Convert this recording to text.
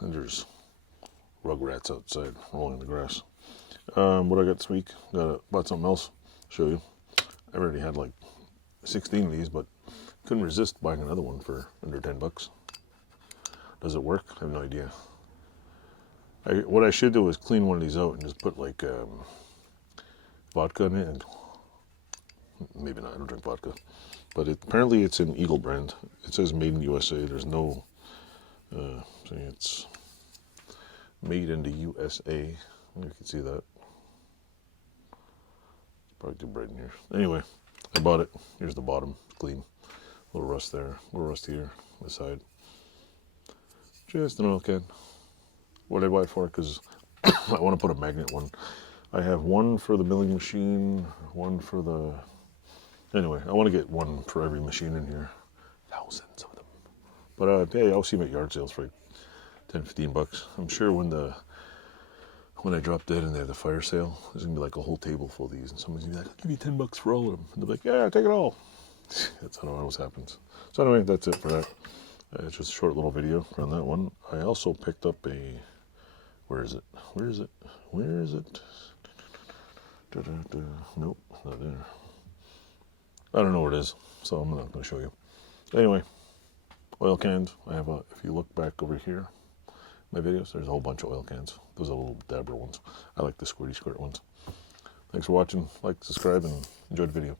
and there's rugrats outside rolling in the grass. What I got this week? Bought something else. Show you. I already had like 16 of these, but couldn't resist buying another one for under 10 bucks. Does it work? I have no idea. What I should do is clean one of these out and just put like vodka in it, and maybe not. I don't drink vodka, but apparently it's an Eagle brand. It says made in USA. There's no saying it's made in the USA. You can see that. Probably too bright in here. Anyway, I bought it. Here's the bottom, clean. A little rust there, a little rust here, this side. Just an oil can. What did I buy it for? Because I want to put a magnet one. I have one for the milling machine, one for the... Anyway, I want to get one for every machine in here. Thousands of them. But hey, I'll see them at yard sales for like 10, 15 bucks. I'm sure when I drop dead and they have the fire sale, there's going to be like a whole table full of these. And somebody's going to be like, I'll give you 10 bucks for all of them. And they'll be like, yeah, take it all. That's how it always happens. So anyway, that's it for that. It's just a short little video on that one. I also picked up a... Where is it? Where is it? Where is it? Nope, not there. I don't know where it is, so I'm not going to show you. Anyway, oil cans. I have if you look back over here, my videos, there's a whole bunch of oil cans. Those are little dabber ones. I like the squirty squirt ones. Thanks for watching. Like, subscribe, and enjoy the video.